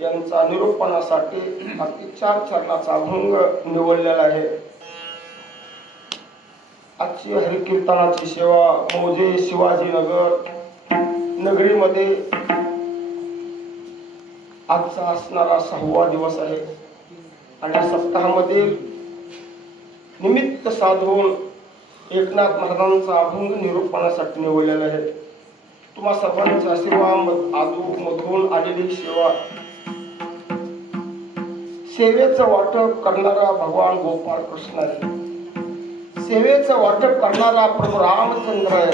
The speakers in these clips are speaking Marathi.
यांचा निरूपणासाठी अगदी 4 चरणाचा अभंग निवडलेला आहे. आजची हरिकीर्तनाची सेवा मौजे शिवाजीनगर नगरीमध्ये आजचा असणारा 6वा दिवस आहे आणि या सप्ताहामध्ये निमित्त साधून एकनाथ महाराजांचा अभंग निरूपणासाठी निवडलेला आहे. तुम्हा सर्वांच्या आशीर्वाद मधून आलेली सेवेचं वाटप करणारा भगवान गोपाळ कृष्ण आहे. सेवेचं वाटप करणारा प्रभू रामचंद्र आहे.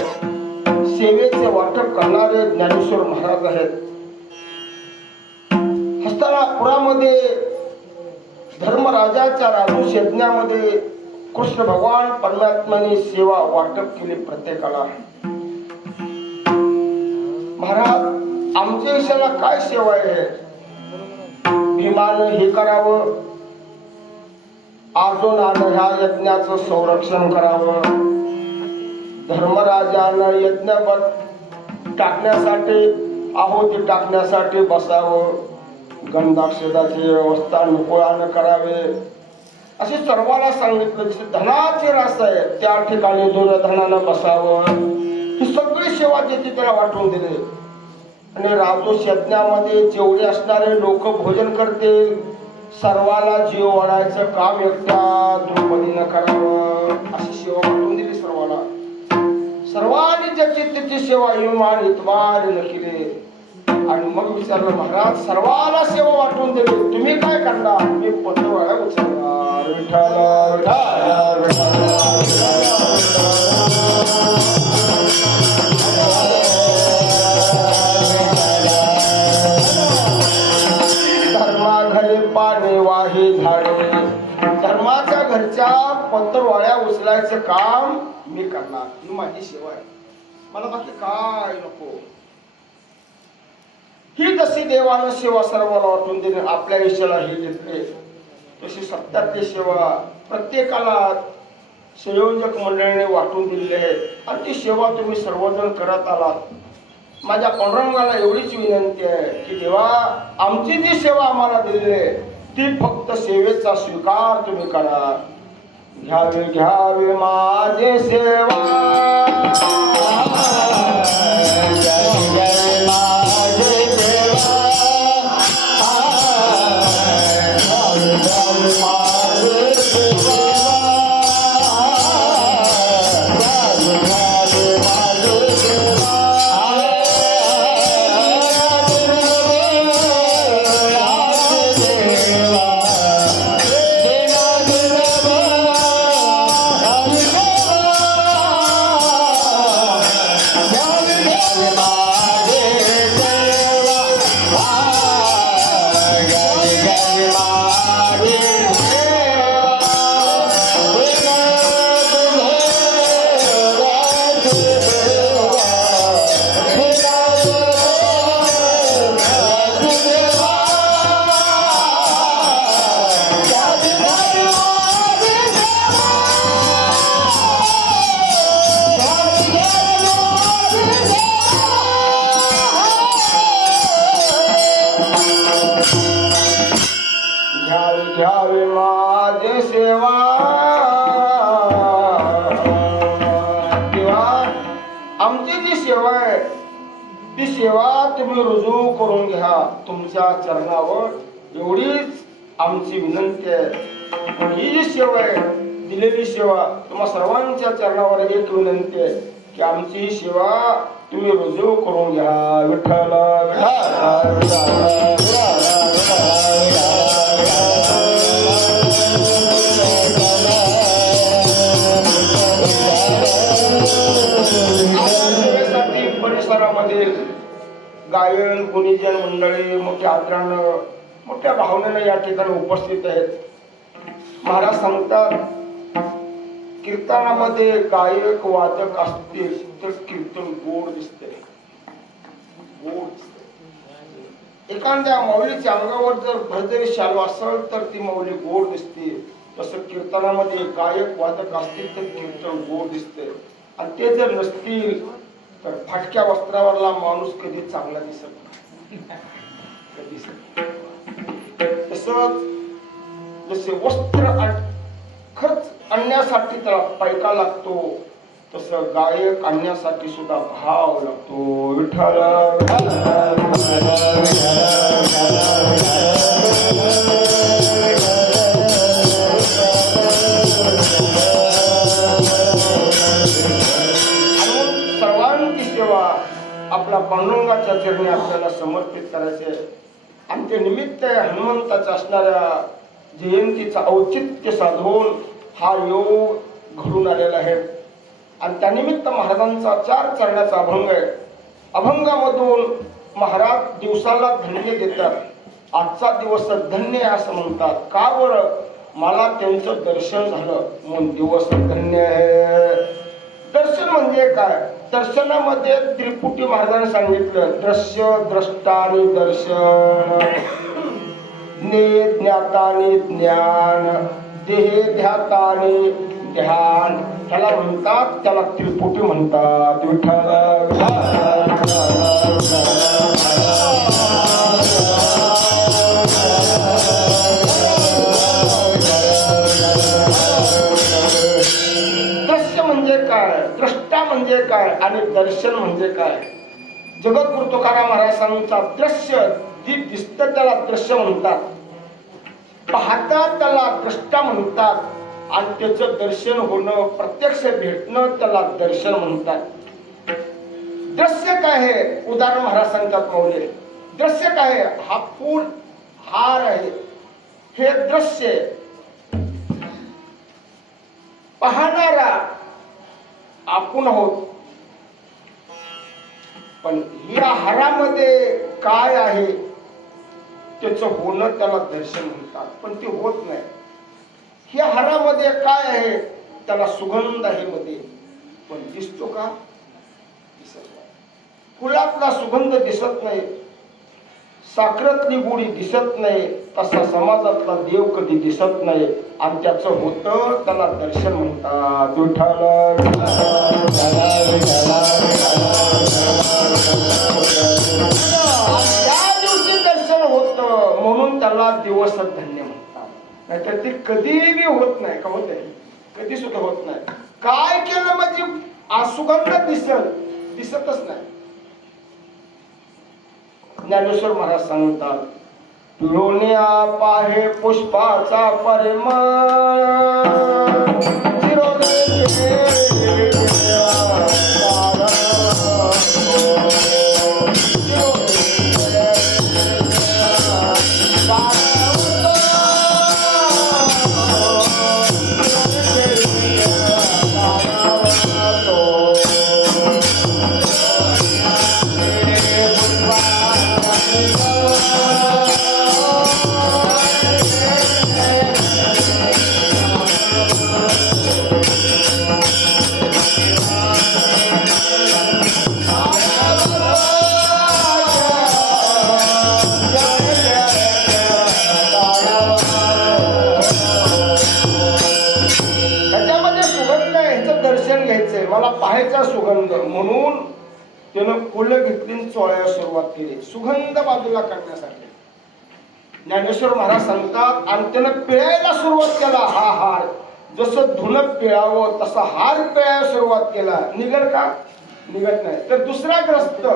सेवेचे वाटप करणारे ज्ञानेश्वर महाराज आहेत. हस्तिनापुरामध्ये धर्मराजाच्या राजूष यज्ञामध्ये कृष्ण भगवान परमात्म्याने सेवा वाटप केली प्रत्येकाला. महाराज आमच्या देशाला काय सेवा आहे? भीमानं हे करावं, अर्जुनानं ह्या यज्ञाचं संरक्षण करावं, धर्मराजानं यज्ञपद टाकण्यासाठी आहुती टाकण्यासाठी बसावं, गंधाक्षदाची व्यवस्था नुकुळानं करावे असे सर्वांना सांगितलं. धनाचे रास आहे त्या ठिकाणी दुर्योधनानं बसावं. ही सगळी सेवा ज्याची त्याला वाटून दिली. आणि राजोष यज्ञामध्ये जेवढे असणारे लोक भोजन करतील सर्वाला जीव वाढायचं काम एकट्या द्रौपदीनं करावं अशी सेवा वाटून दिली सर्वांना. सर्वांनी ज्याची त्याची सेवा इमान इतबारीनं केली. आणि मग विचारलं महाराज सर्वांना सेवा वाटून दिली, तुम्ही काय करणार? मी पत्रवाळ्या उचलणार. विठ्ठल धर्माघरी पाणी वाही झाडे, धर्माच्या घरच्या पत्रवाळ्या उचलायचं काम मी करणार. ही माझी सेवा आहे, मला बाकी काय नको. ही जशी देवानं सेवा सर्वांना वाटून दिली आपल्या विषयाला ही देते तशी सत्यातली सेवा प्रत्येकाला संयोजक मंडळीने वाटून दिलेली आहे. आणि ती सेवा तुम्ही सर्वजण करत आलात. माझ्या पांडुरंगाला एवढीच विनंती आहे की देवा आमची जी सेवा आम्हाला दिलेली आहे ती फक्त सेवेचा स्वीकार तुम्ही करा. घ्यावे घ्यावे माझे सेवा, घ्यावे माझे सेवा. देवा आमची जी सेवा आहे ती सेवा तुम्ही रुजू करून घ्या तुमच्या चरणावर, एवढीच आमची विनंती आहे. ही जी सेवा आहे दिलेली सेवा तुम्हा सर्वांच्या चरणावर एक विनंती आहे की आमची ही सेवा तुम्ही रुजू करून घ्या. विठ्ठल परिसरामधील गायन गुणीजन मंडळी मोठ्या आदरानं मोठ्या भावनेनं या ठिकाणी उपस्थित आहेत. महाराज सांगतात कीर्तनामध्ये गायक वादक असतील तर कीर्तन गोड दिसते, गोड दिसते. एखाद्या माऊलीच्या अंगावर जर भरजरी शालू असेल तर ती माऊली गोड दिसते. तसं कीर्तनामध्ये गायक वादक असतील तर कीर्तन गोड दिसते. आणि ते जर नसतील तर फाटक्या वस्त्रावरला माणूस कधी चांगला दिसत नाही. तसंच जसे वस्त्र खर्च आणण्यासाठी त्याला पैका लागतो, तसं गायक आणण्यासाठी सुद्धा भाव लागतो. विठ्ठल सर्वांची सेवा आपल्या पांडुरंगाच्या चरणी आपल्याला समर्पित करायचे. आमचे निमित्त हनुमंताच्या असणाऱ्या जयंतीचा औचित्य साधून हा योग घडून आलेला आहे. आणि त्यानिमित्त महाराजांचा 4 चरणाचा अभंग आहे. अभंगामधून महाराज दिवसाला धन्य देतात. आजचा दिवस धन्य असं म्हणतात. का बरं? मला त्यांचं दर्शन झालं म्हणून दिवस धन्य आहे. दर्शन म्हणजे काय? दर्शनामध्ये त्रिपुटी महाराजांनी सांगितलं, दृश्य, द्रष्टा आणि दर्शन, ज्ञाता आणि ज्ञान, देहे ध्याता आणि ध्यान. त्याला म्हणतात, त्याला त्रिपुटी म्हणतात. विठ्ठल दृश्य म्हणजे काय, द्रष्टा म्हणजे काय आणि दर्शन म्हणजे काय? जगद्गुरु तुकाराम महाराजांचा दृश्य जी दिसतं त्याला दृश्य म्हणतात, पाहतात त्याला द्रष्टा म्हणतात, आणि त्याचं दर्शन होणं, प्रत्यक्ष भेटणं त्याला दर्शन म्हणतात. दृश्य काय आहे? उदाहरण महाराज सांगतात मौल्य. दृश्य काय आहे? हा फूल हार आहे, हे दृश्य. पाहणारा आपण आहोत, पण या हारामध्ये काय आहे त्याचं होणं त्याला दर्शन म्हणतात, पण ते होत नाही. ह्या हारामध्ये काय आहे? त्याला सुगंध आहे मध्ये, पण दिसतो का? दिसत नाही. फुलातला सुगंध दिसत नाही, साखरेतली गोडी दिसत नाही, तसा समाजातला देव कधी दिसत नाही. आणि त्याचं होतं त्याला दर्शन म्हणतात. विठ्ठल त्या दिवशी दर्शन होतं म्हणून त्याला दिवस धन्य म्हणतात. नाहीतर ते कधी बी होत नाही. का होत नाही? कधी सुद्धा होत नाही. काय केलं म्हणजे सुगंध दिसतच नाही. ज्ञानेश्वर महाराज सांगतात, पिळोन्या पाहे पुष्पाचा परिमळ, मला पाहायचा सुगंध म्हणून त्यानं फुलं घेतली, चोळायला सुरुवात केली सुगंध बाजूला काढण्यासाठी. ज्ञानेश्वर महाराज सांगतात, आणि त्यानं पिळायला सुरुवात केला. हा हार जसं धुणं पिळावं तसा हार पिळायला सुरुवात केला. निघत का? निघत नाही. तर दुसरा ग्रस्त,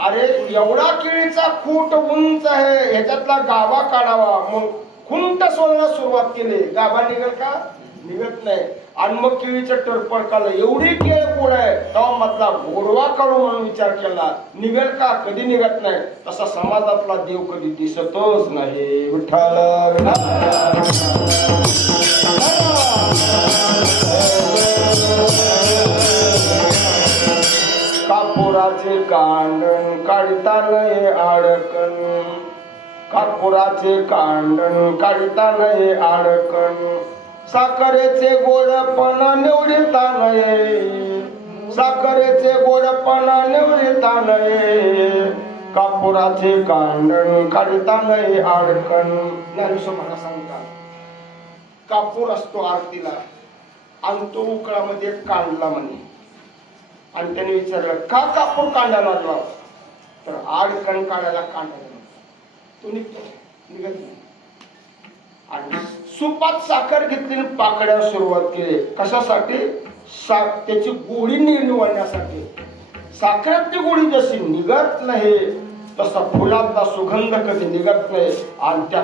अरे एवढा केळीचा खूट उंच आहे, ह्याच्यातला गाभा काढावा, मग खुंट सोडायला सुरुवात केली. गाभा निघत का? निघत नाही. आणि मग केळीचं टरपळ काढलं, एवढी केळ गोड आहे, तेव्हा मधला गोडवा काढू म्हणून विचार केला. निघत का? कधी निघत नाही. तसा समाजातला देव कधी दिसतच नाही. विठ्ठल कापुराचे कांडण काढता नये आडकण, कापुराचे कांडण काढता नये आडकण, साखरेचे गोडपणा निवडिता नये, साखरेचे गोडपणा निवडिता नये, कापुराचे कांडण काढता नये आडकण. ज्ञानेश्वर महाराज सांगतात, कापूर असतो आरतीला आणि तो उकळामध्ये काढला म्हणे. आणि त्याने विचारलं, का कापूर कांडाला लाव? तर आडकण काढायला कांडायला तो निघतो, निघत नाही. आणि सुपात साखर घेतली, पाकड्या सुरुवात केली. कशासाठी? त्याची गोडी निवडण्यासाठी. साखरेतली गोडी जशी निघत नाही तसा फुलातला सुगंध कधी निघत नाही. आणि त्या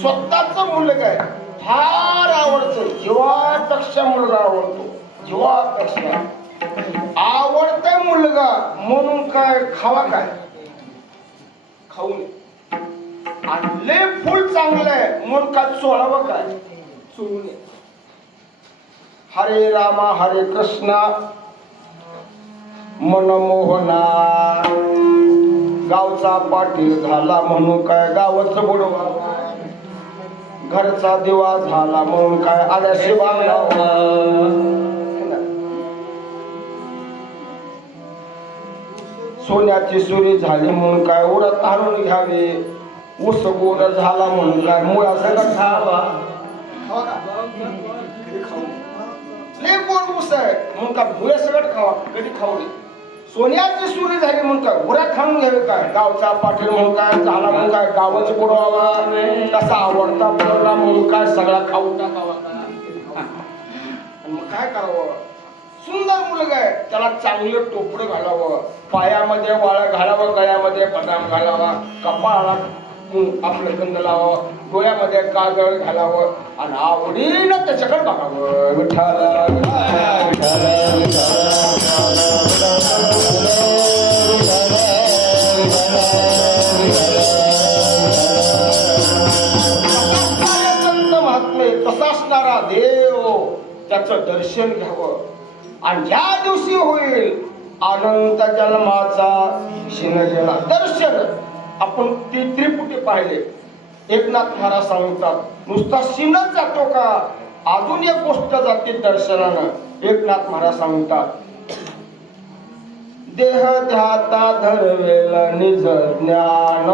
स्वतःच मुलगा आहे फार आवडतं. जीवापेक्षा मुलगा आवडतो. जीवापेक्षा आवडतंय मुलगा म्हणून काय खावा काय खाऊ नये. आणि लय फुल चांगलं आहे म्हणून काय चोळावं काय चोळू नये. हरे रामा हरे कृष्णा मनमोहना. गावचा पाटील झाला म्हणून काय गावाचं बुडवा. घरचा दिवा झाला म्हणून काय आल्याशी बांधावा. सोन्याची सुरी झाली म्हणून काय उडत आणून घ्यावे. ऊस गोड झाला म्हणून काय मुळा सगळं खावा. लय गोड ऊस आहे म्हणून काय मुळे सगळं खावा कधी खाऊ नये. सोन्याची सुरी झाली म्हणून काय गुऱ्या खाऊन घ्यावे काय. गावचा पाटील म्हणून काय झाला म्हणून काय गावच बुडवावा. कसा आवडता बुडवला म्हणून काय सगळा खाऊन टाकावा. मग काय करावं. सुंदर मुलगा आहे त्याला चांगलं टोपडं घालावं. पायामध्ये वाळा घालावं. गळ्यामध्ये बदाम घालावा. कपाळाला आपलं गंध लावावं. डोळ्यामध्ये काजळ घालावं. आणि आवडीनं त्याच्याकडे बघावं. विठ्ठल महात्मे तसा असणारा देव त्याचं दर्शन घ्यावं. आणि ज्या दिवशी होईल अनंत जन्माचा शिनजेला दर्शन आपण ते त्रिपुटी पाहिले. एकनाथ महाराज सांगतात नुसता शिनच जातो का अजून एक गोष्ट जाते दर्शनानं. एकनाथ महाराज सांगतात देह ध्याता धरवेल निज ज्ञान.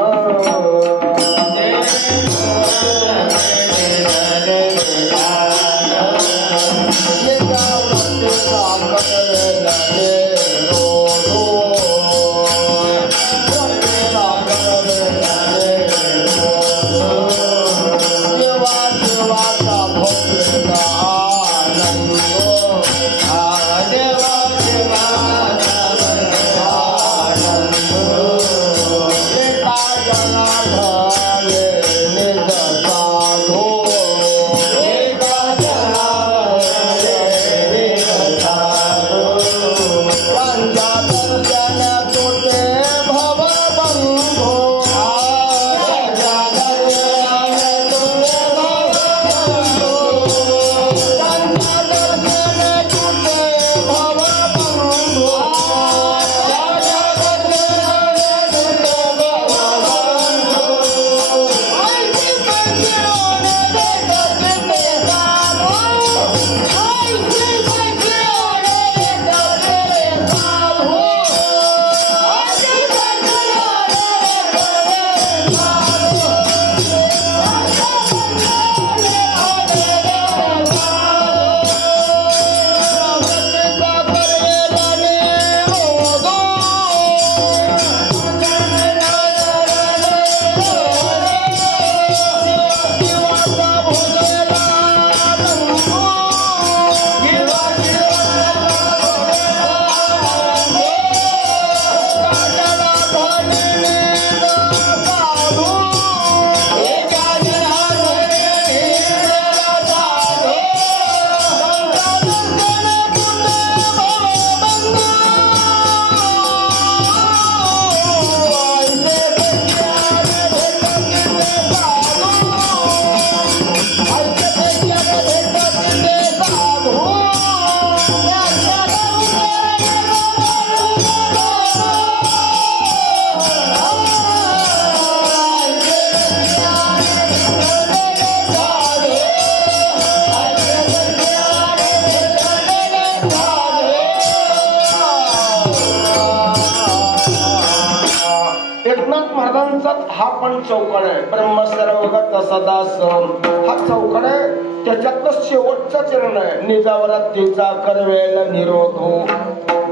ब्रह्मांचा हा पण चौकड आहे. ब्रह्म सर्वगत सदा सम हा चौकड आहे. त्याच्यातलं शेवटचा चरण आहे. निजावर तिचा करवेल निरोधो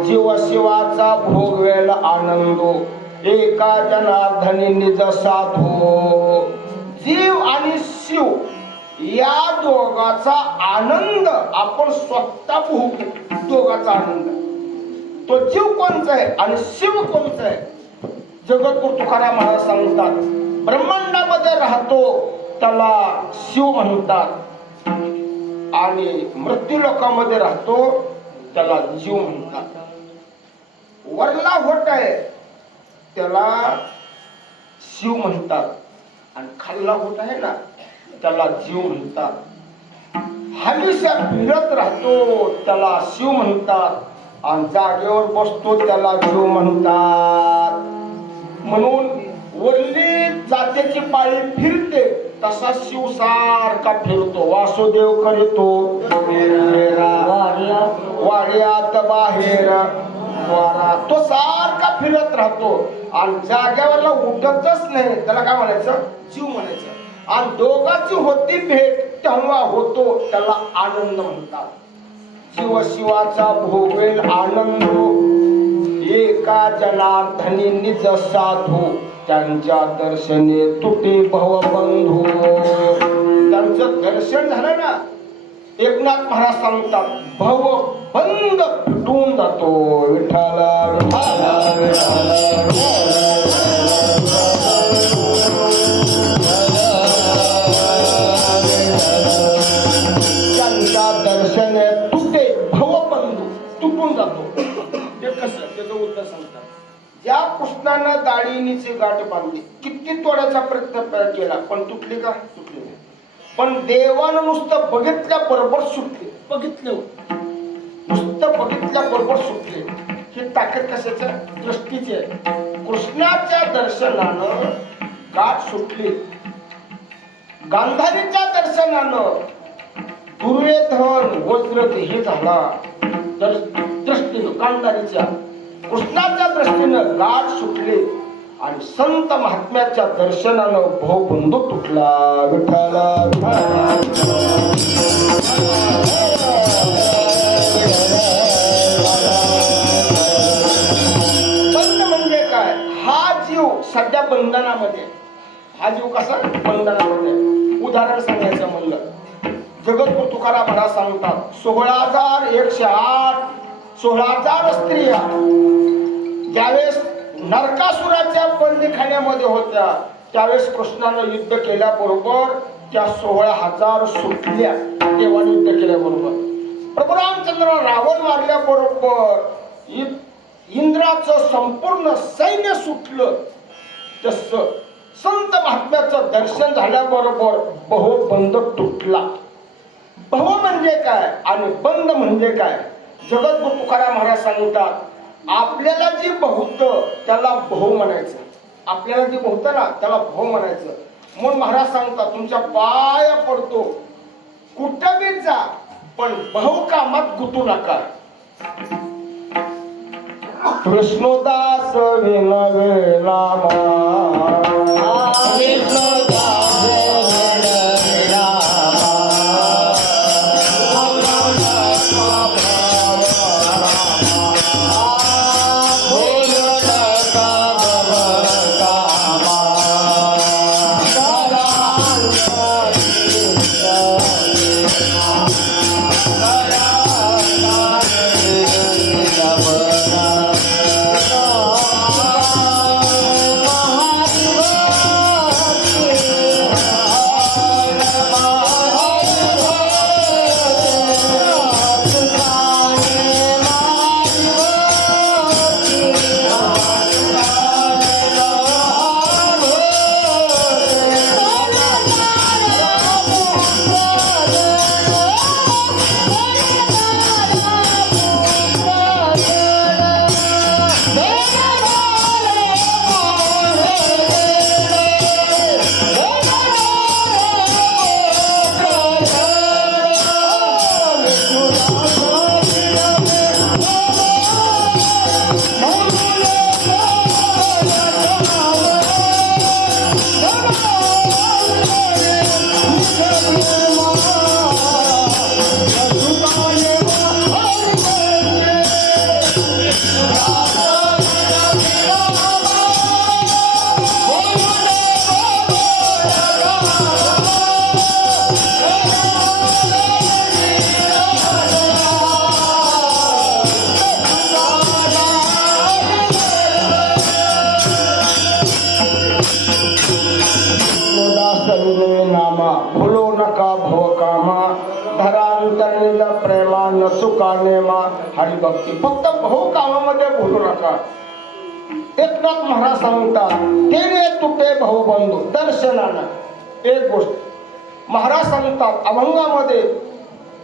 जीव शिवाचा भोगवेल आनंदो एका जनार्दनी निज साधो. जीव आणि शिव या दोघाचा आनंद आपण स्वतः भोगतो. दोघाचा आनंद. तो जीव कोणचा आहे आणि शिव कोणचा आहे? जगद्गुरु तुकाराम महाराज सांगतात, ब्रह्मांडामध्ये राहतो त्याला शिव म्हणतात आणि मृत्यू लोकांमध्ये राहतो त्याला जीव म्हणतात. वरला होट आहे त्याला शिव म्हणतात आणि खाल्ला होट आहे ना त्याला जीव म्हणतात. हमेशा फिरत राहतो त्याला शिव म्हणतात आणि जागेवर बसतो त्याला जीव म्हणतात. म्हणून वरली जात्याची पाळी फिरते तसा शिव सारखा फिरतो. वासुदेव करीतो वाड्यात बाहेर द्वारा. तो सारखा फिरत राहतो आणि जाग्यावरला उठतच नाही. त्याला काय म्हणायचं? जीव म्हणायचं. आणि दोघांची होती भेट तेव्हा होतो त्याला आनंद म्हणतात. जीव शिवाचा भोगेल आनंद एका जनार्दनी निज साधू त्यांच्या दर्शने तुटे भवबंधू. त्यांचं दर्शन झालं ना एकनाथ महाराज सांगतात भव बंद तुटून जातो. विठ्ठला विठ्ठला त्यांच्या दर्शने तुटे भवबंधू तुटून जातो. ते कसं? त्याचं उत्तर सांगतात. ज्या कृष्णानं दाढीनीची गाठ बांधली किती तोडायचा प्रयत्न केला पण तुटली का? तुटली नाही. पण देवानं नुसतं बघितल्या बरोबर सुटले. नुसतं बघितल्या बरोबर सुटले. ही ताकद कशाच्या? दृष्टीची आहे. कृष्णाच्या दर्शनानं गाठ सुटली. गांधारीच्या दर्शनानं दुर्योधन वज्रदेही झाला. दृष्टीनं गांधारीच्या कृष्णाच्या दृष्टीनं गाठ सुटली आणि संत महात्म्याच्या दर्शनानं भवबंधू तुटला. विठ्ठला बंध म्हणजे काय? हा जीव सध्या बंधनामध्ये. हा जीव कसा? बंधनामध्ये. उदाहरण सांगायचं म्हणलं जगद्गुरु तुकाराम महाराज सांगतात 16,108 16,000 स्त्रिया ज्यावेळेस नरकासुराच्या बंदीखान्यामध्ये होत्या त्यावेळेस कृष्णानं युद्ध केल्याबरोबर त्या 16,000 सुटल्या. देवाने युद्ध केल्याबरोबर प्रभू रामचंद्र रावण मारल्याबरोबर इंद्राचं संपूर्ण सैन्य सुटलं. तस संत महात्म्याचं दर्शन झाल्याबरोबर बहुबंध तुटला. भव म्हणजे काय आणि बंद म्हणजे काय? जगद्गुरु तुकाराम महाराज सांगतात आपल्याला जे बहुतं त्याला भव म्हणायचं. आपल्याला जे बहुतं ना त्याला भव म्हणायचं. म्हणून महाराज सांगतात तुमच्या पाया पडतो कुठं बी जा पण बहु कामात गुतू नका. कृष्णदास विनवे नामा कामा भूलो नका भव कामा धरांतरणील प्रेमा न चुका नेमा हरिभक्ती फक्त भव कामामध्ये भूलू नका. एकनाथ महाराज सांगतात तेने तुटे भाऊबंधू दर्शनानं एक गोष्ट महाराज सांगतात अभंगामध्ये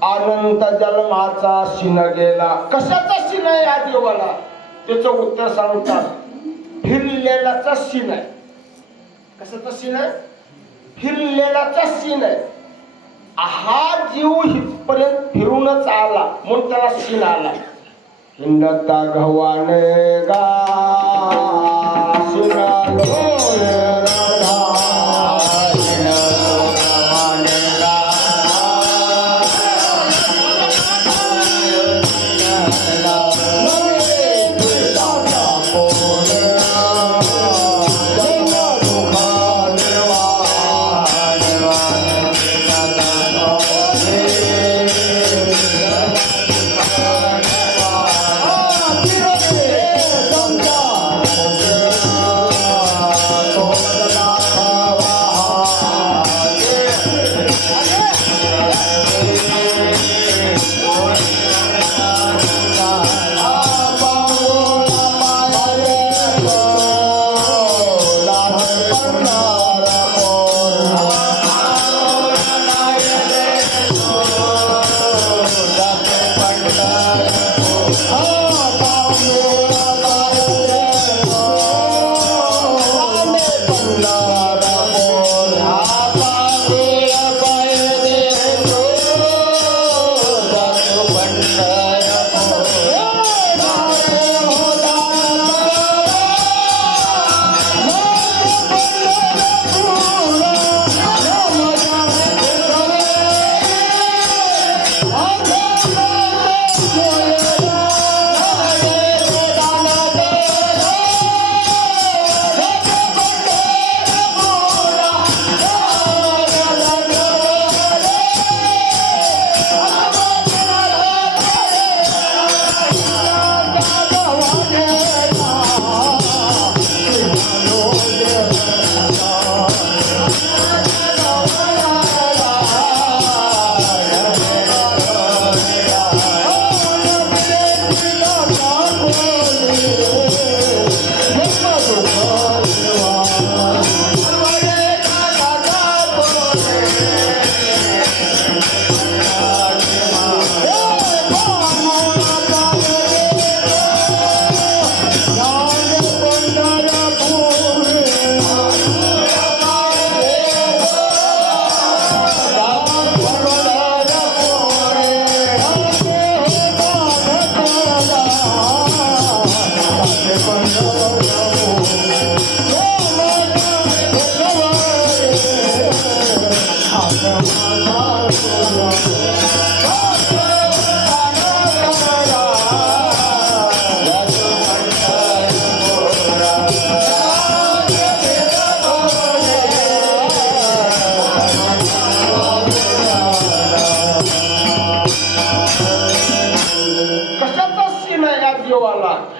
अनंत जन्माचा शिन गेला. कशाचा शिन आहे या देवाला? त्याचं उत्तर सांगतात फिरलेलाचा शिन आहे. कशाचा शिन आहे? फिरलेलाचा शिन आहे. हा जीव हितपर्यंत फिरूनच आला म्हणून त्याला शिन आला. हिंडता गव्हाने गा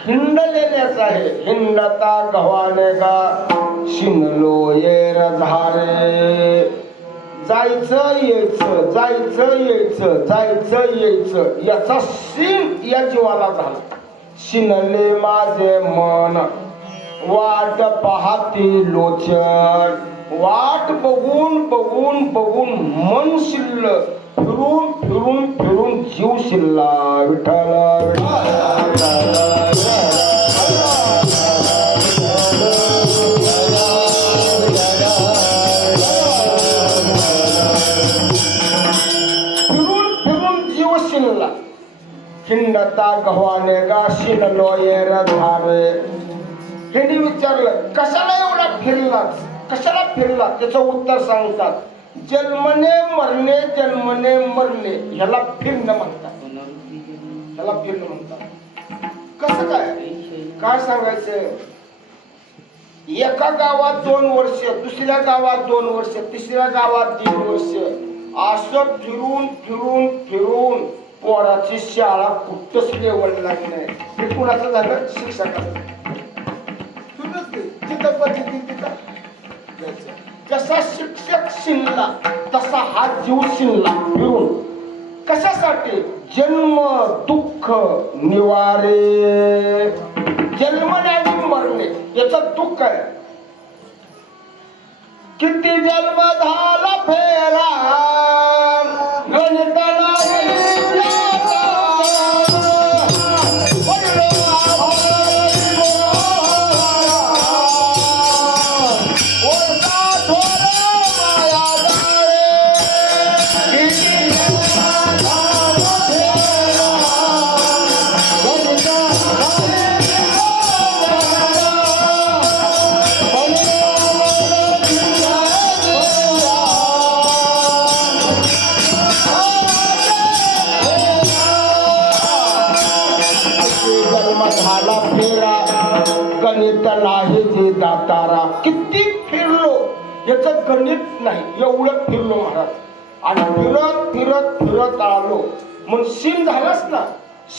हिंडलेलेच आहे. हिंडता गव्हाने गा शिनलो येर धारे. जायचं यायचं जायचं यायचं जायचं यायचं याचा शिन या जीवाला झाला. शिनले माझे मन वाट पाहती लोचन. वाट बघून बघून बघून मन शिल्ल फिरून फिरून फिरून जीव शिल्ला. विठ्ठल फिरून फिरून जीव शिल्ला. हिंडता गव्हाने गा शिनलो येर धारे. ह्यांनी विचारलं कशाला एवढा फिरलाच कशाला फिरला? त्याचं उत्तर सांगतात जन्मने मरणे जन्मने मरणे ह्याला फिरणं म्हणतात. ह्याला फिरणं म्हणतात. कसं काय सांगायचं? एका गावात 2 वर्ष, दुसऱ्या गावात 2 वर्ष, तिसऱ्या गावात 3 वर्ष असं फिरून फिरून फिरून पोराची शाळा कुठंच लेवल लागली नाही. हे कुणाचं झालं? शिक्षकाचं. तिथं पद्धती तिथं जसा शिक्षक शिनला तसा हा जीव शिनला फिरून. कशासाठी? जन्म दुःख निवारे. जन्मणे आणि मरणे याचं दुःख आहे. किती जन्म झाला फेरा गणित नाही ज्ञाता. झाला फेरा गणित नाही जे दातारा. किती फिरलो याच गणित नाही एवढं फिरलो महाराज. आणि फिरत फिरत फिरत आलो मग सीम झालाच ना.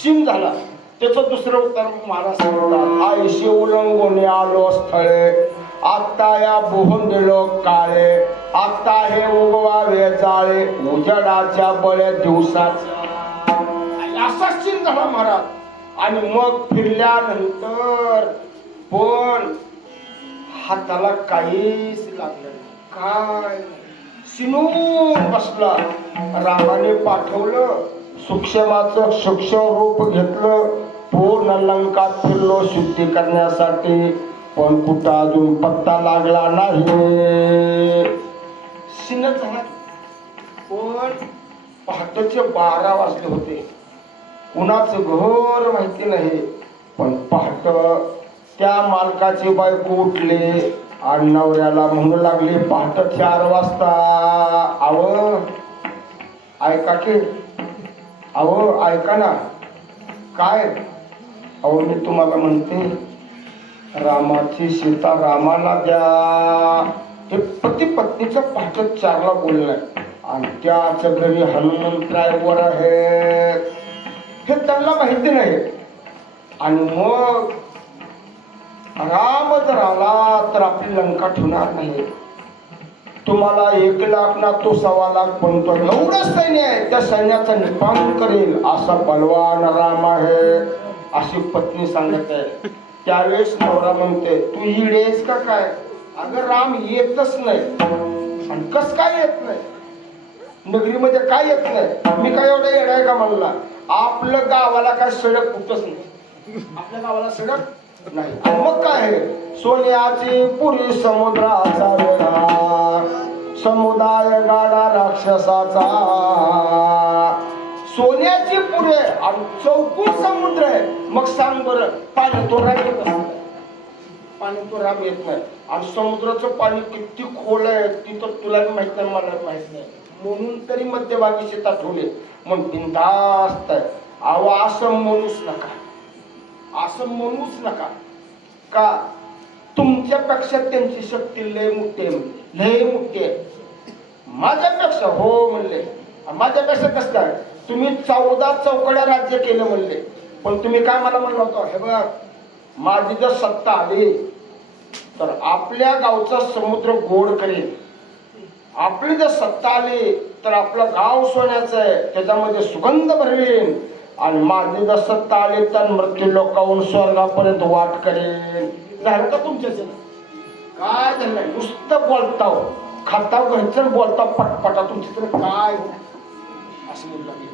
सीम झाला त्याचं दुसरं उत्तर महाराज सांगतात. आयशी उलंगोने आलो स्थळे आता या बोहंडलो काळे. आता हे उगवावे जाळे उजडाच्या बळे दिवसाच्या. असा सीम झाला महाराज. आणि मग फिरल्यानंतर पण हाताला काहीच लागलं नाही. काय सिनून बसला. रामाने पाठवलं सूक्ष्माचं सूक्ष्म रूप घेतलं. पूर्ण लंका फिरलो शुद्धी करण्यासाठी पण कुठं अजून पत्ता लागला नाही. सिनच झाला. पण पहाटेचे 12 वाजले होते. कुणाचं घर माहिती नाही. पण पहाट त्या मालकाची बायको उठले आणि नवऱ्याला म्हणू लागली पहाट 4 वाजता. आव ऐका की, अहो ऐका ना. काय? अहो मी तुम्हाला म्हणते रामाची सीता रामाला द्या. हे पती पत्नीचं पहाट 4ला बोलणं आणि त्याच घरी हनुमंतरायवर आहेत हे त्यांना माहिती नाही. आणि मग राम जर आला तर आपली लंका ठेवणार नाही. तुम्हाला 1 लाख ना तो 1.25 लाख बनतो एवढं सैन्य आहे. त्या सैन्याचा निपान करेल असा बलवान राम आहे अशी पत्नी सांगत आहे. त्यावेळेस नवरा म्हणते तू इडेस का काय? अगं राम येतच नाही. आणि कस काय येत नाही? नगरीमध्ये काय येत नाही? मी काय एवढा येणार का म्हणला? आपलं गावाला काय सडक कुठंच नाही. आपल्या गावाला सडक नाही. आणि मग काय आहे? सोन्याची पुरी समुद्राचा वेढा समुदाय गाडा राक्षसाचा. सोन्याची पुरे आणि चौकून समुद्र आहे. मग सांग बरं पाणी तो राम येत असत? पाणी तो राम येत नाही. आणि समुद्राचं पाणी किती खोल आहे ती तर तुला माहित नाही मला माहित नाही. म्हणून तरी मध्यभागी शेतात ठेवले मग बिनधास्त आहे. अहो असं म्हणूच नका. असं म्हणूच नका. का? तुमच्यापेक्षा त्यांची शक्ती लय मोठी आहे. लय मोठी आहे. माझ्यापेक्षा हो म्हणले. माझ्यापेक्षा कसं आहे? तुम्ही 14 चौकड्या राज्य केलं म्हणले. पण तुम्ही काय मला म्हणलं होतं? हे बघ माझी जर सत्ता आली तर आपल्या गावचा समुद्र गोड करेल. आपली जर सत्ता आली तर आपलं गाव सोन्याचं आहे त्याच्यामध्ये सुगंध भरवेन. आणि माझी जर सत्ता आली तर मृत्यू लोकांहून स्वर्गापर्यंत वाट करेन. झालं का तुमच्याच? काय झालं? नुसतं बोलताव खाताव घरचं बोलताव पटपटा तुमच्या तर काय असं म्हणू लागेल.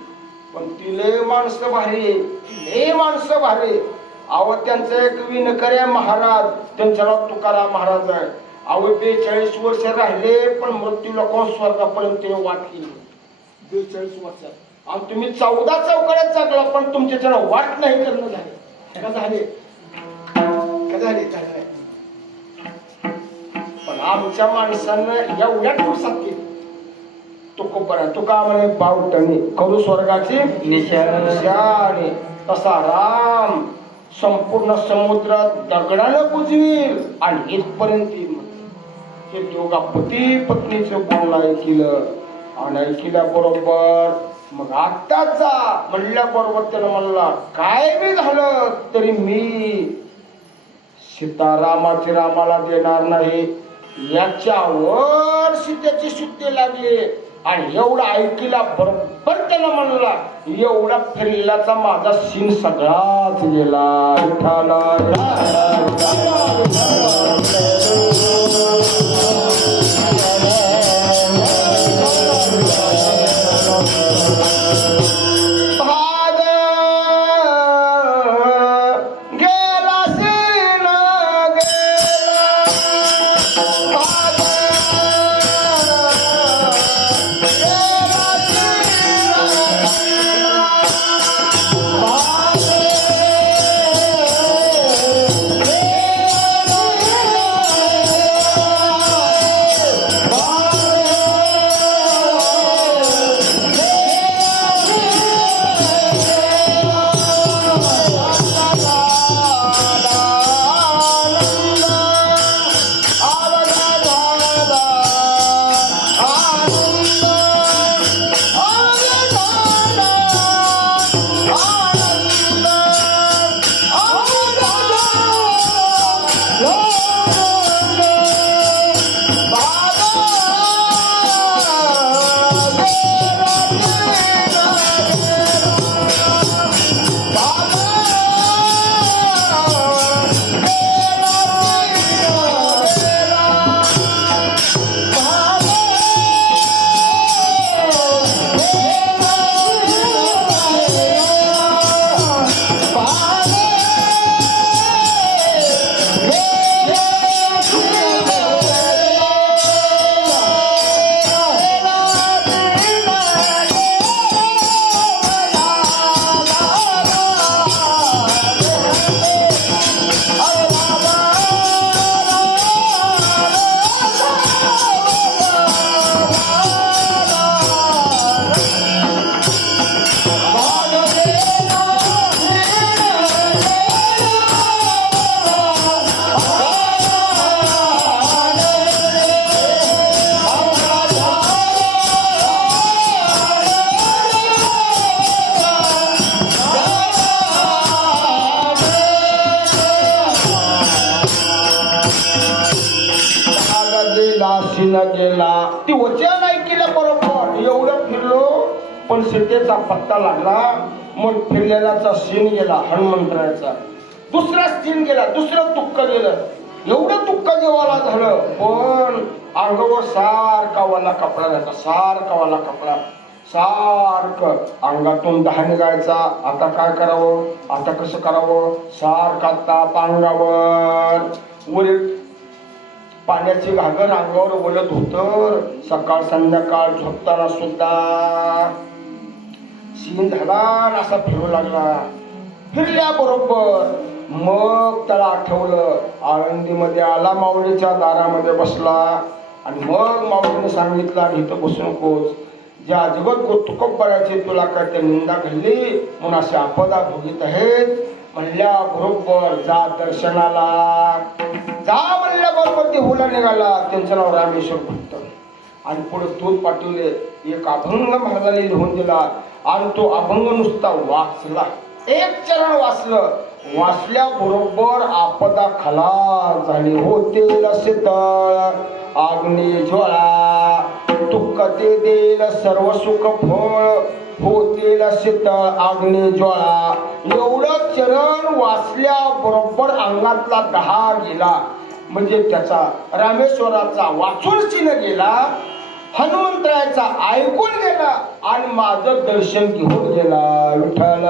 पण तिले माणसं भारी. हे माणसं भारी. अहो त्यांचं एक विणकऱ्या महाराज त्यांचं नाव तुकाराम महाराज आहे. अहो 42 वर्ष राहिले पण मृत्यू लोकांहून स्वर्गापर्यंत वाट केली. 42 वर्षात. आणि तुम्ही 14 चौकड्यात जगला पण तुमच्या जरा वाट नाही करणं झाले. का झाले? का झाले? झाले. पण आमच्या माणसांना एवढ्या दिवसात केली. तू का म्हणे बावटणी करू स्वर्गाची निशाणी. तसा राम संपूर्ण समुद्रात दगडानं बुजवील आणि इथपर्यंत येईल. हे दोघा पती पत्नीचं बोलणं ऐकलं आणि ऐकल्याबरोबर मग आत्ताच जा म्हणल्याबरोबर त्यानं म्हणला काय बी झालं तरी मी सीतारामाची रामाला देणार नाही. याच्यावर सीतेची सुट्टी लागली आणि एवढा ऐकीला बरोबर त्याला म्हणला एवढा फिरल्याचा माझा सीन सगळाच गेला विठाला गेला ती वचन ऐकलं बरोबर एवढं फिरलो पण सीतेचा पत्ता लागला मग फिरलेलाचा सीन गेला हनुमंतराचा दुसरा सीन गेला दुसरं दुःख गेलं एवढं दुःख जेव्हाला झालं पण अंगावर सारखा वाला कपडा घ्यायचा सारखा वाला कपडा सारखं अंगातून दहा निघायचा आता काय करावं आता कसं करावं सारखा ताप अंगावर वरील पाण्याची घागर अंगावर वळत होत सकाळ संध्याकाळ झोपताना सुद्धा सीन झाला असा फिरू लागला फिरल्याबरोबर मग त्याला आठवलं आळंदीमध्ये आला माऊलीच्या दारामध्ये बसला आणि मग माऊलीने सांगितलं इथं बसू नकोस ज्या जगत तुकोबराची तुला काय ते निंदा घडली म्हणून असे आपदा भोगीत आहेत म्हणल्या बरोबर जा दर्शनाला जा म्हणल्याबरोबर ते हुला निघाला त्यांचं नाव रामेश्वर भक्त आणि पुढे दूध पाठवले एक अभंग महाराजांनी लिहून दिला आणि तो अभंग नुसता वाचला एक चरण वाचलं वाचल्याबरोबर आपदा खलास झाली होते शीतळ अग्नी ज्वाळा तुक ते देईल सर्व सुख फळ होतील शीतळ अग्नी ज्वाळा एवढं चरण वाचल्याबरोबर अंगातला दहा गेला म्हणजे त्याचा रामेश्वराचा वाचून चिन्ह गेला हनुमंतरायाचा ऐकून गेला आणि माझं दर्शन घेऊन गेला विठ्ठल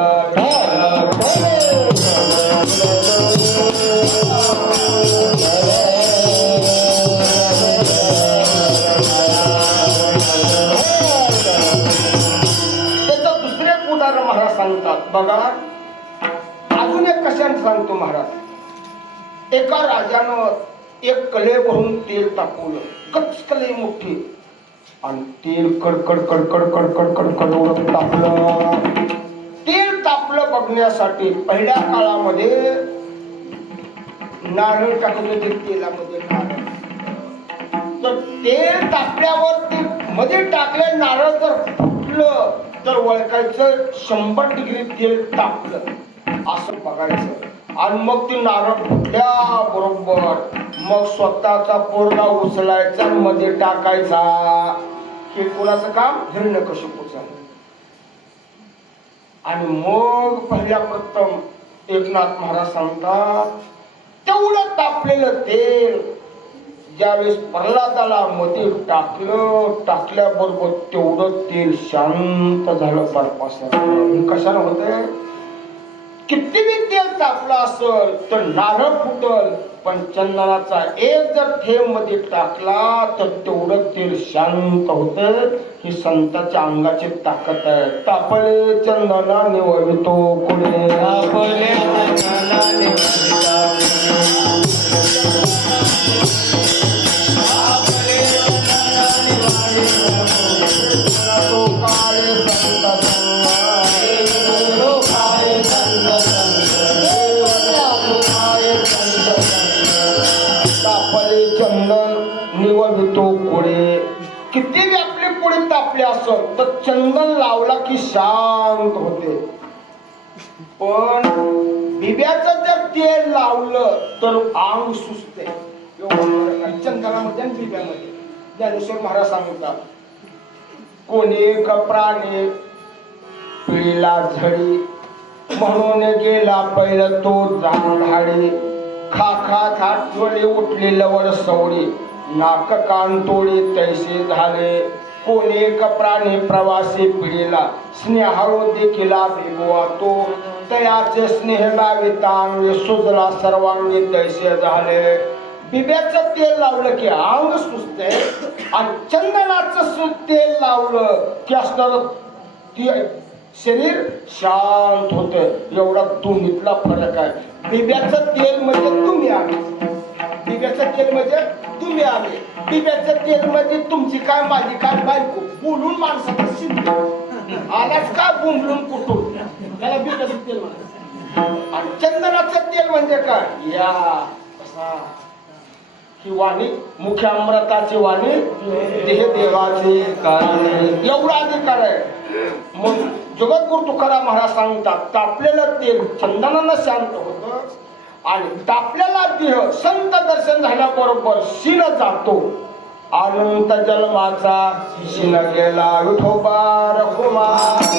त्याचं दुसरे उदाहरण महाराज सांगतात बघा अजून एक कशाने सांगतो महाराज एका राजानं एक कले भरून तेल तापवलं कच कले मोठी आणि तेल कडकड कडकड कडकड कडकड उडत तापलं तेल तापलं बघण्यासाठी पहिल्या काळामध्ये नारळ टाकत होते तेलामध्ये नारळ तर तेल तापल्यावर ते मध्ये टाकले नारळ जर फुटलं तर वळखायचं 100 डिग्री तेल तापलं असं बघायचं आणि मग ती नारळ फुटल्या बरोबर मग स्वतःचा पोरगा उचलायचा आणि मध्ये टाकायचा. हे कोणाचं काम? हिरण्यकशिपूचं. आणि मग पहिल्या प्रथम एकनाथ महाराज सांगतात तेवढं तापलेलं तेल ज्यावेळेस प्रल्हादाला मध्ये टाकल्याबरोबर तेवढं तेल शांत झालं बर्फासारखं. कशाला होत? किती बी तेल तापलं असल तर नारळ फुटल, पण चंदनाचा एक जर थेंब मध्ये टाकला तर तेवढं तेल शांत होत. ही संतांच्या अंगाची ताकद आहे. तापले चंदना निववितो कुणे, तापले चंदना निववितो किती बी आपले पुढे तापले असत तर चंदन लावला की शांत होते. पण बिब्याचं जर तेल लावलं तर अंग सुचते. चंदनामध्ये आणि बिब्यामध्ये ज्ञानेश्वर महाराज सांगतात कोणी कपराने पिळीला झडी म्हणून गेला पहिलं तो झाडी. खा डोळे उठले लवड सवडी नाक कान तोडी तैसे झाले. कोणी कपराने प्रवासी पिढीला स्नेहाळू देखिला बिगवा तो तयाचे स्नेह नावितांगे सुजला सर्वांगी तैसे झाले. बिब्याचं तेल लावलं की अंग सुचते आणि चंदनाचं तेल लावलं की असणार शरीर शांत होत. एवढा दोन्हीतला फरक आहे. बिब्याचं तेल म्हणजे तुम्ही आले, बिब्याचं तेल म्हणजे तुम्ही आले. बिब्याचं तेल म्हणजे तुमची काय माझी काय बायको बोलून माणसाचा सिद्ध आलाच का बोंबलून कुठून त्याला बिब्याचं तेल म्हणा. आणि चंदनाचं तेल म्हणजे काय? या ही वाणी मुख्य अमृताची वाणी देह देवाचे कारण एवढा अधिकार आहे. मग जगद्गुरु तुकाराम महाराज सांगतात तापलेलं तेल चंदनानं शांत होत आणि तापलेला देह संत दर्शन झाल्याबरोबर शिन जातो. अनंत जन्माचा शिन गेला विठोबा रघुमार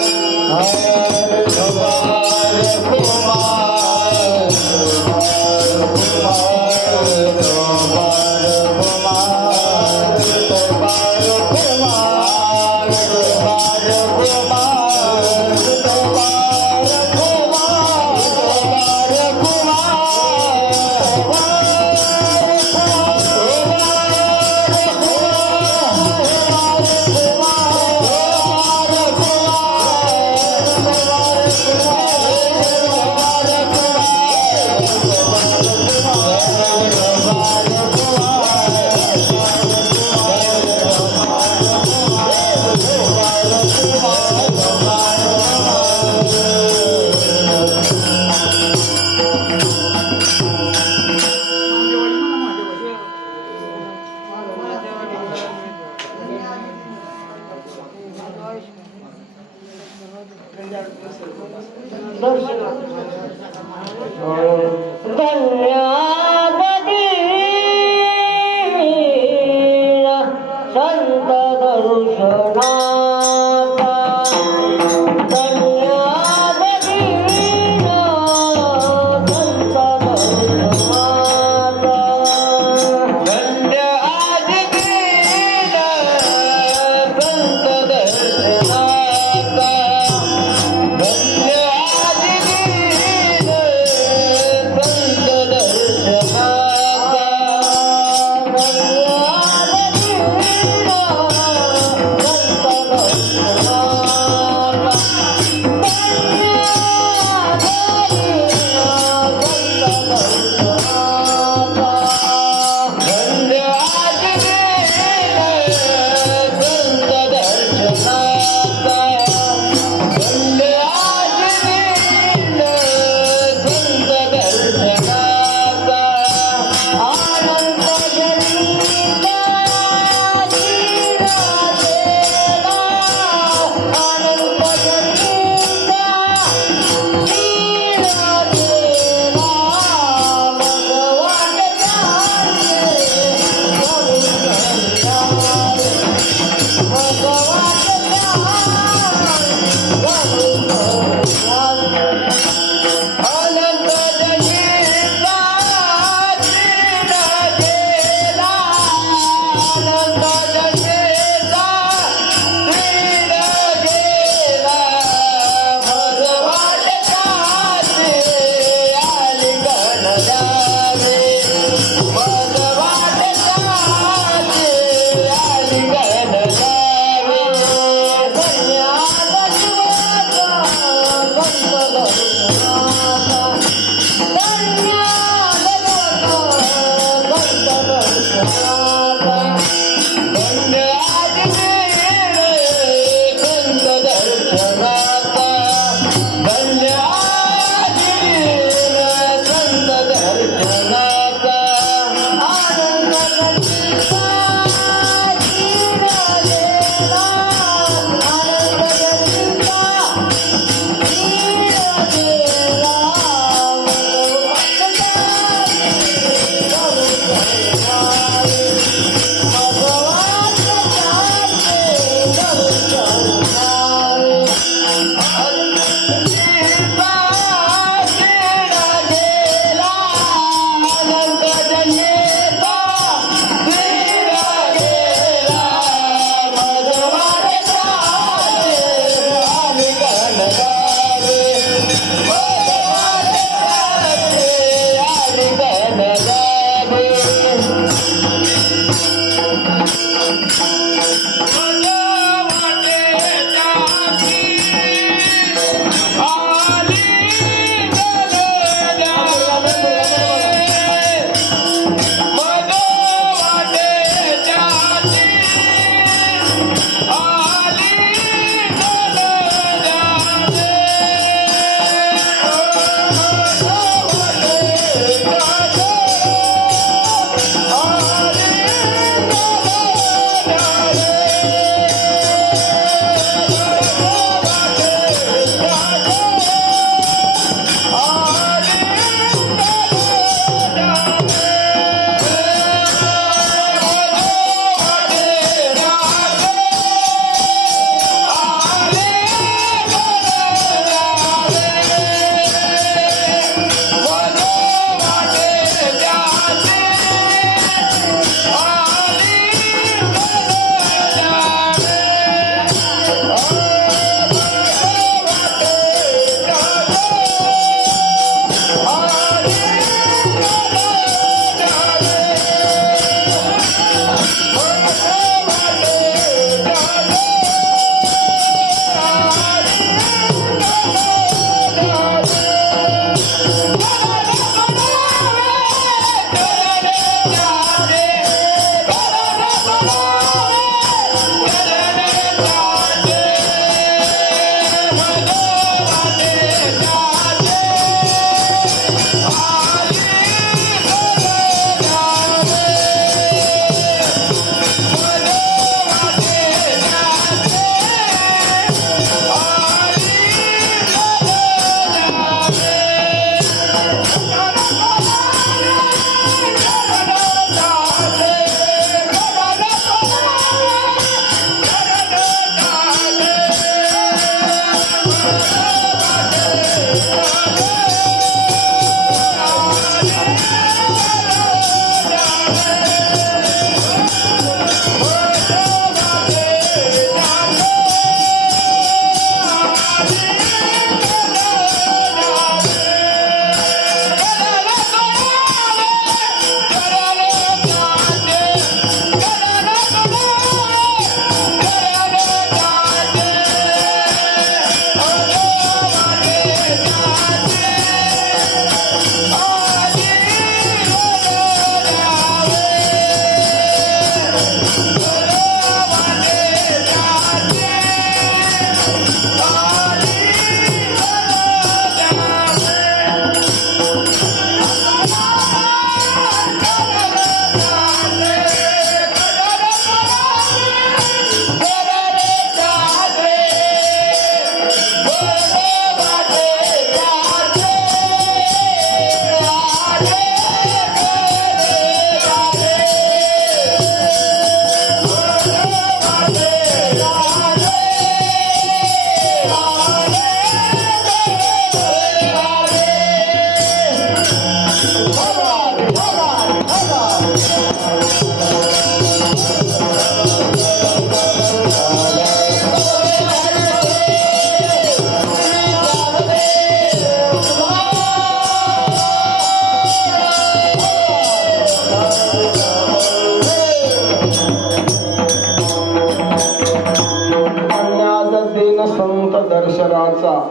Yeah.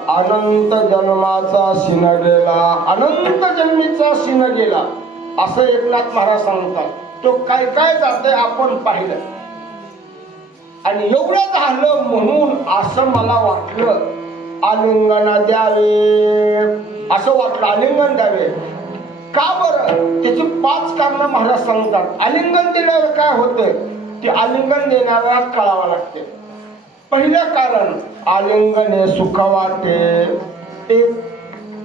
अनंत जन्माचा शिन गेला, अनंत जन्मीचा शिन गेला असं एकनाथ महाराज सांगतात. तो काय काय जाते आपण पाहिलं. आणि एवढं झालं म्हणून असं मला वाटलं आलिंगन द्यावे, असं वाटलं आलिंगन द्यावे. का बरं? त्याची 5 कारणं महाराज सांगतात. आलिंगन दिल्यावर काय होतं ते आलिंगन देणाऱ्याला कळावं लागते. पहिलं कारण, आलिंगने सुख वाटे, एक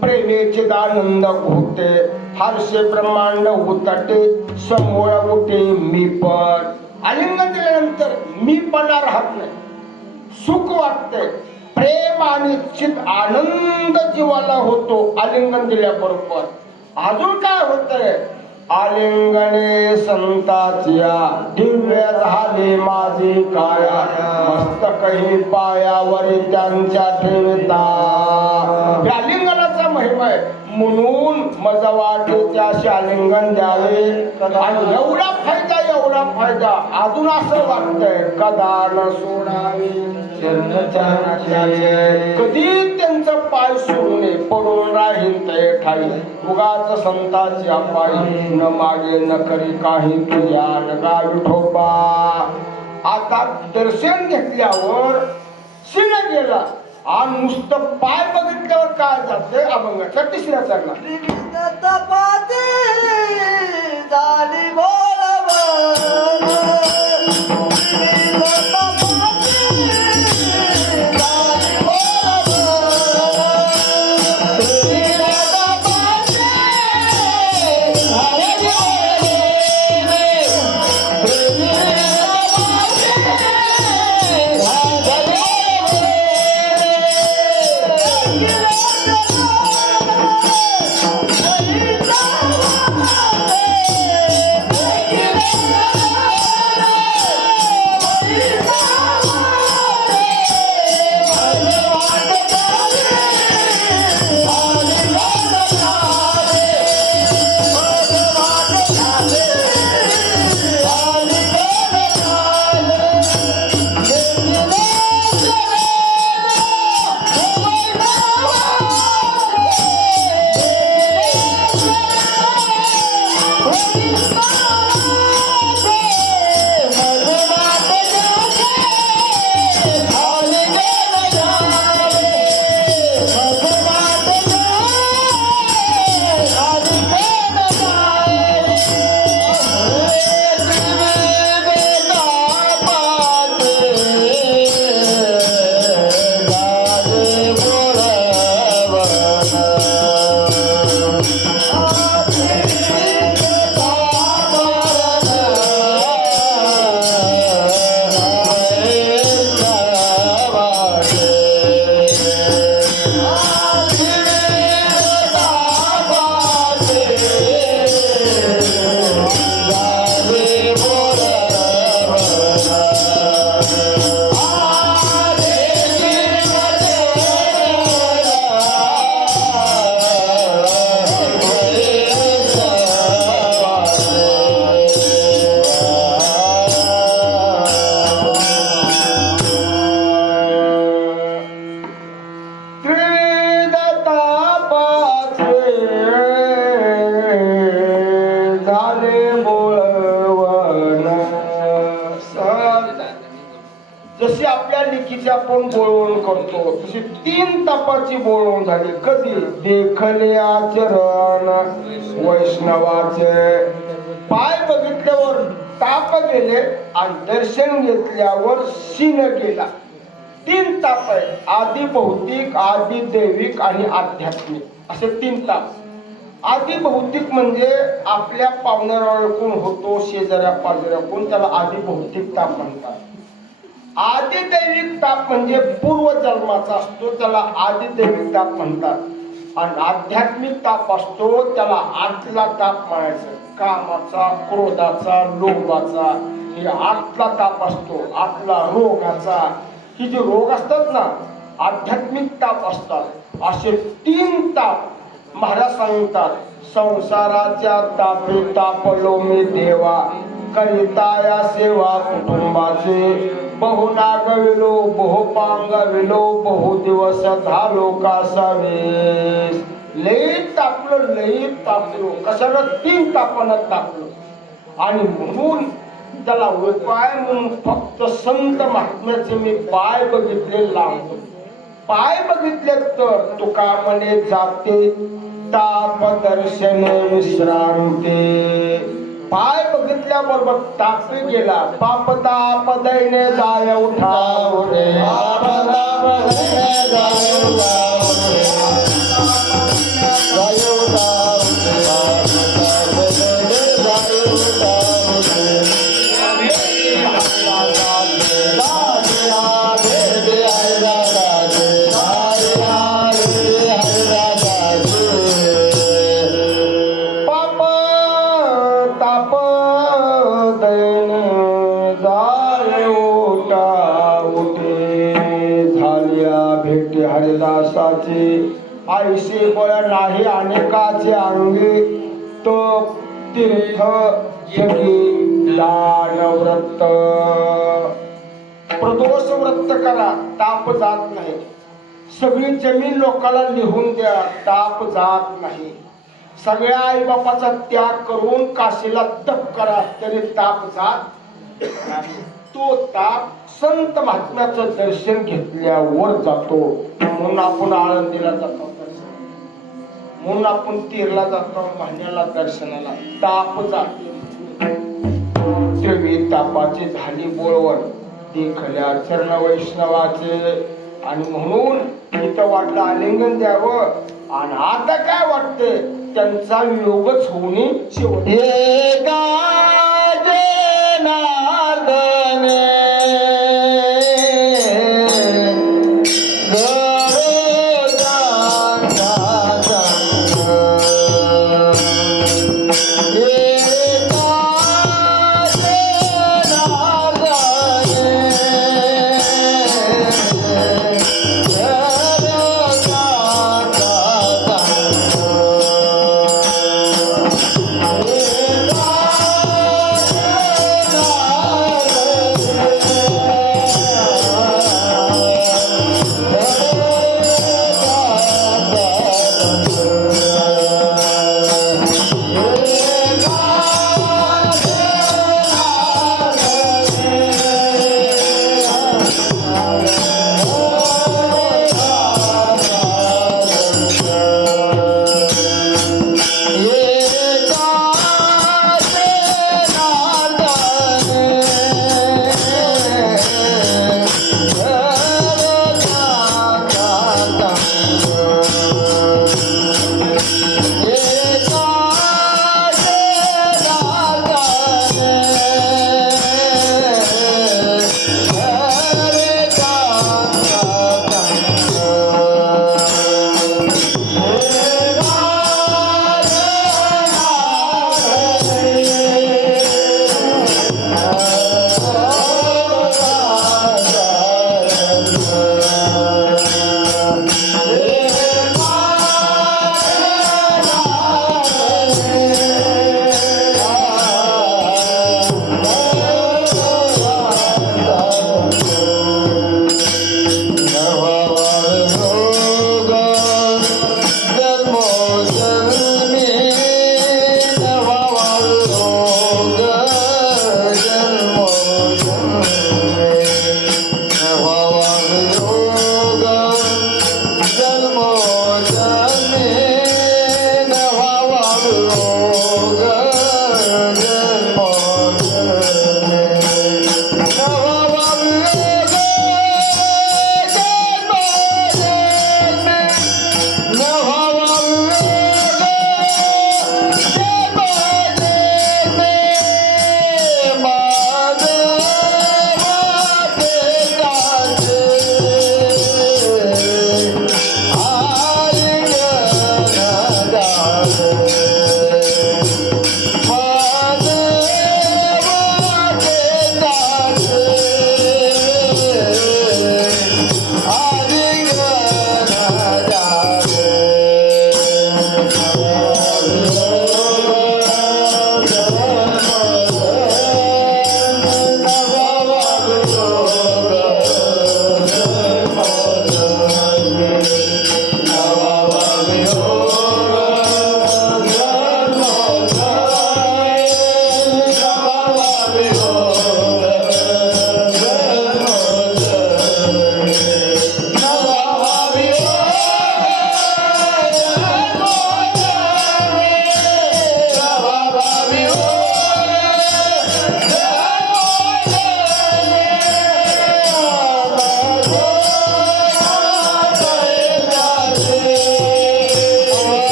प्रेमेचे आनंद होते, हर्षे ब्रह्मांड उतटे, समूळ उठे मी पण. आलिंगन दिल्यानंतर मी पण राहत नाही, सुख वाटते, प्रेम आणि चित आनंद जीवाला होतो आलिंगन दिल्याबरोबर. अजून काय होतंय, आलिंगने संताच्या दिव्य झाले माझे काया, मस्तकही पायावरी त्यांच्या ठेवता. हे आलिंगनाचा महिमा आहे. म्हणून मजा वाटे त्याशी आलिंगन द्यावे. आणि एवढा फायदा, एवढा फायदा, अजून असं वाटतंय कदा न सोडावे कधी त्यांचं पाय सोडू नये, पडून राहील ते ठाई. उगाच संताची पायी न मागे न करी काही तुझ्या नगा विठोबा. आता दर्शन घेतल्यावर शिन गेला आणि नुसतं पाय बघितल्यावर काय जाते अभंगाच्या 3ऱ्या चरणात. जशी आपल्या लेखीची आपण बोलवण करतो तशी 3 तापाची बोलवण झाली. कधी? देखले आचरण वैष्णवाचे. पाय बघितल्यावर ताप गेले आणि दर्शन घेतल्यावर शिन गेला. 3 ताप आहे, आधी भौतिक, आधी दैविक आणि आध्यात्मिक असे 3 ताप. आधी भौतिक म्हणजे आपल्या पाहुण्यारावळकून होतो, शेजाऱ्या पाजाऱ्याकून, त्याला आधी भौतिक ताप म्हणतात. आधी दैविक ताप म्हणजे पूर्वजन्माचा असतो, त्याला आधी दैविक ताप म्हणतात. आणि आध्यात्मिक ताप असतो त्याला आतला ताप म्हणायचं. कामाचा, क्रोधाचा, लोभाचा, हे आतला ताप असतो. आतला रोगाचा, ही जे रोग असतात ना आध्यात्मिक ताप असतात. असे 3 ताप महाराज सांगतात. संसाराच्या तापे तापलो मी देवा, करिता या सेवा कुटुंबाचे, बहु नागविलो बहु पांगविलो बहु दिवस झालो कासावेस. लई तापलो कशाला 3 तापानं तापलो. आणि म्हणून त्याला उपाय म्हणून फक्त संत महात्म्याचे मी पाय बघितले लावतो. पाय बघितले तर तुका म्हणे जाते ताप दर्शन विश्रांती. पाय बघितल्याबरोबर ताप गेला. पाप ताप दैने जाय उठावरे. पाप ताप दैने जाय उठावरे. जाय उठावरे. पाप ताप दैने जाय उठावरे. हरिदासाचे आईशी बळ नाही अनेकाचे अंगी तो तीर्थ जगी दान व्रत. प्रदोष व्रत करा ताप जात नाही. सगळी जमीन लोकांना लिहून द्या ताप जात नाही. सगळ्या आई बापाचा त्याग करून काशीला तप करा तरी ताप जात नाही. तो ताप संत महात्म्याचं दर्शन घेतल्यावर जातो. म्हणून आपण आळंदीला जातो दर्शन, म्हणून आपण तीरला जातो महिन्याला दर्शनाला. ताप जाते. त्रिवी तापाची झाली बोळवण देखल्या चरण वैष्णवाचे. आणि म्हणून इथं वाटलं आलिंगन द्यावं. आणि आता काय वाटतंय त्यांचा योगच होणे शेवट.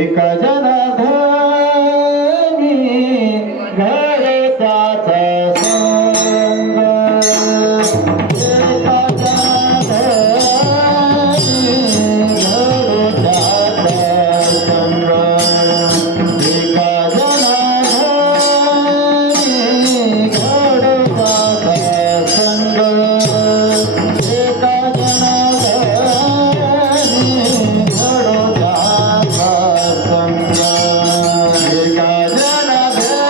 एका जनार्दनी घरे त्याचा संग एका जनार्दनी घरे त्याचा संग एका जनार्दनी घरे त्याचा संग एका जनार्दनी घडो त्याचा संग एका जनार्दनी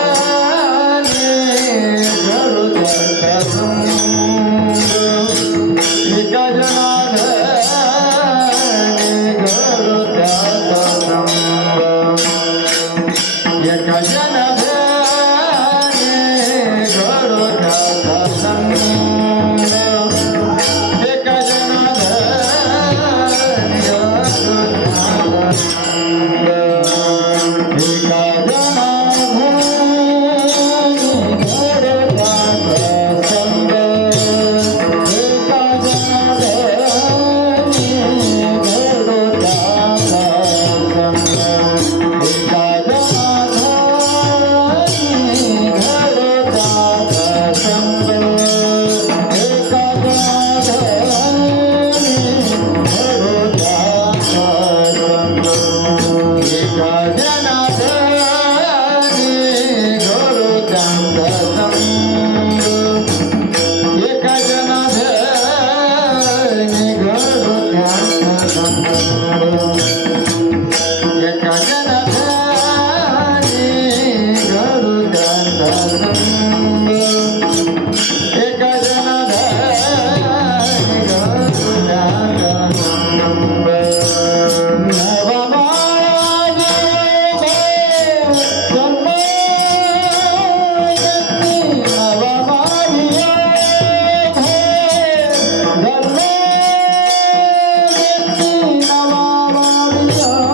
घडो त्याचा संग एका जनार्दनी घडो त्याचा संग एका जनार्दनी घडो त्याचा संग एका जनार्दनी घडो त्याचा संग एका जनार्दनी घडो त्याचा संग एका जनार्दनी घडो त्याचा संग एका जनार्दनी घडो त्याचा संग एका जनार्दनी घडो त्याचा संग एका जनार्दनी घडो त्याचा संग एका जनार्दनी घडो त्याचा संग एका जनार्दनी घडो त्याचा संग एका जनार्दनी घडो त्याचा संग नवा माया जन्म घेतली नवा माया जन्म घेतली नवा माया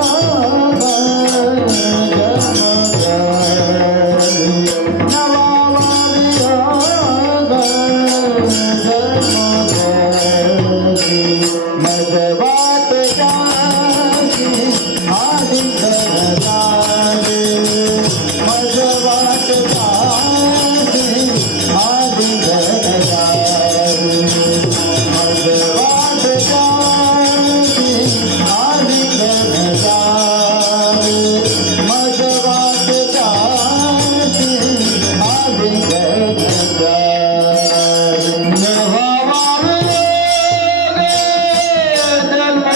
जन्म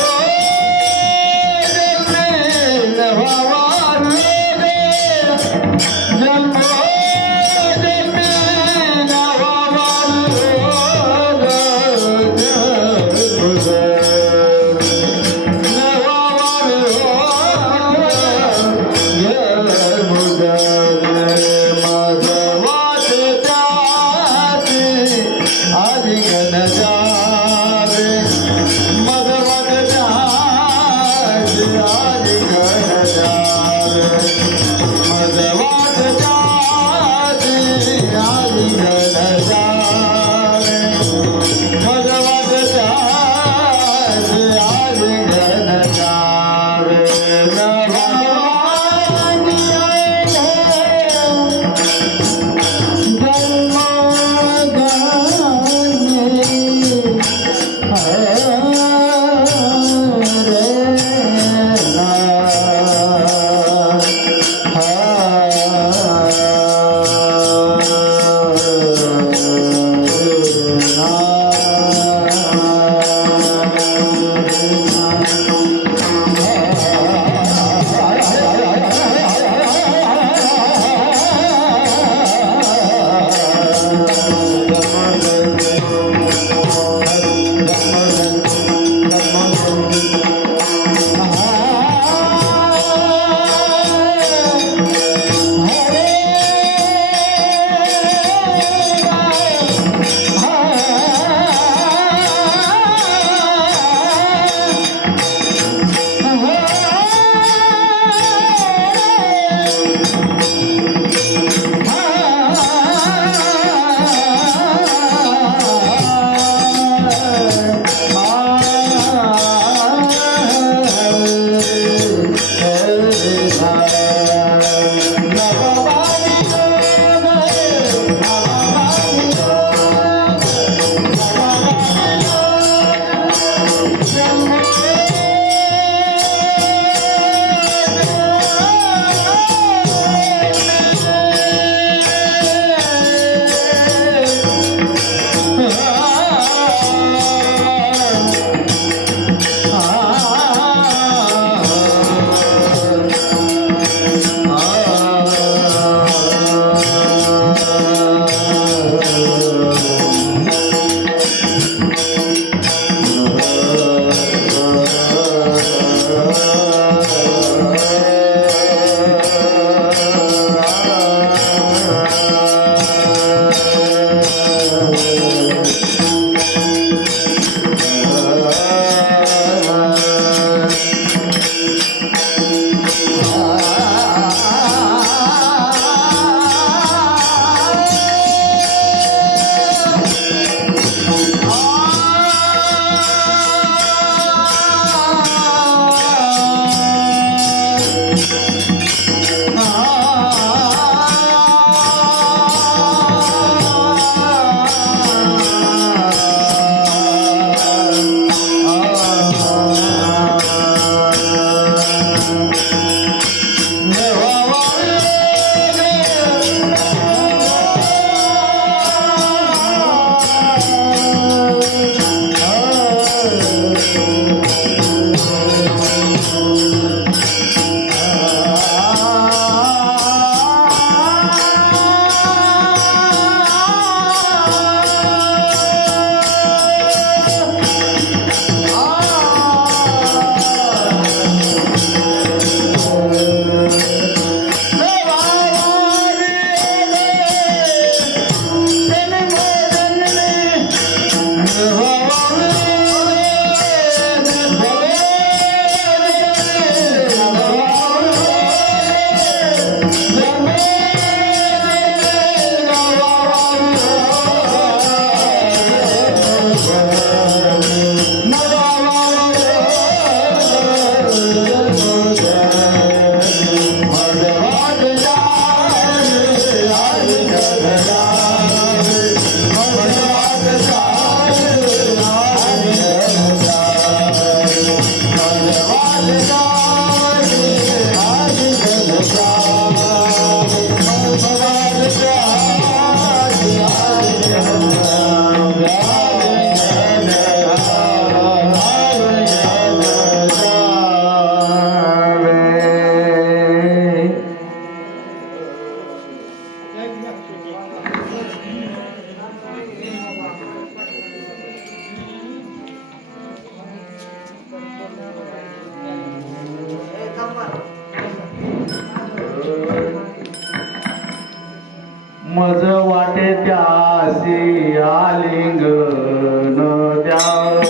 मज वाटे त्यासी आलिंगन द्याव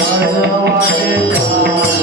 मज वाटे त्यासी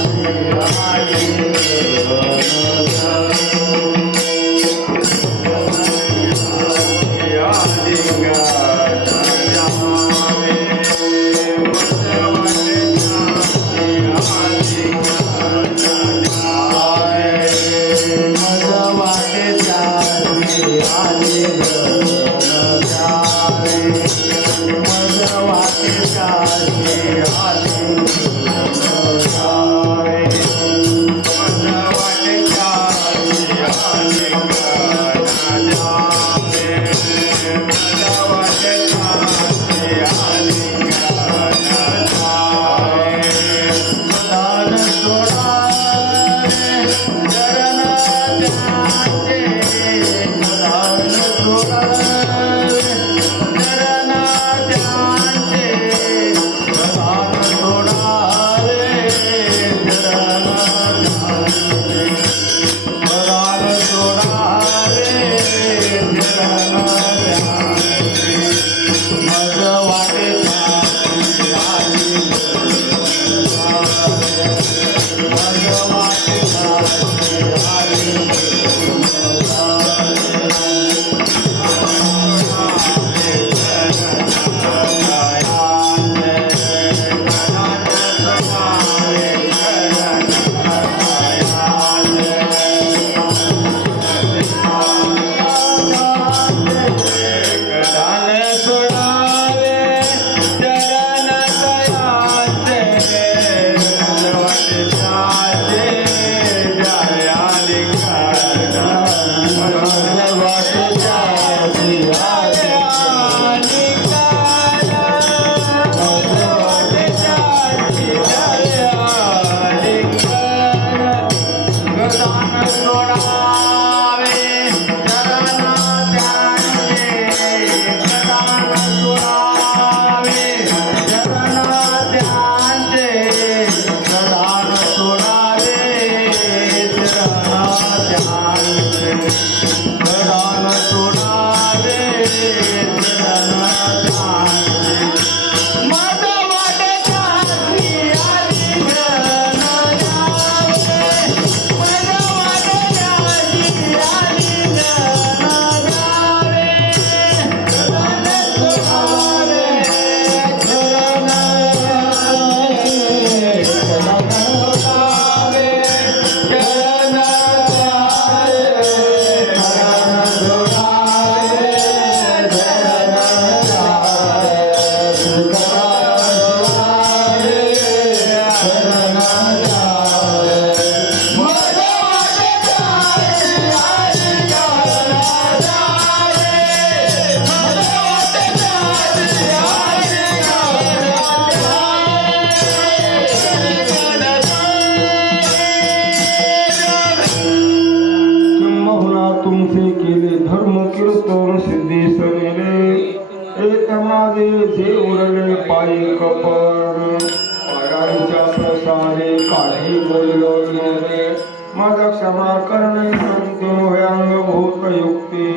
कायिक पण पायांच्या प्रसारे काही बोललो विनरे माझा क्षमा करणे संतो अंगभूत युक्ती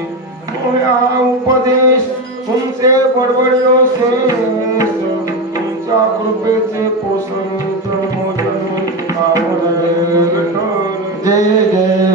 मोह्या उपदेश तुमचे बडबडलो शेष तुमच्या कृपेचे पोषण जय जय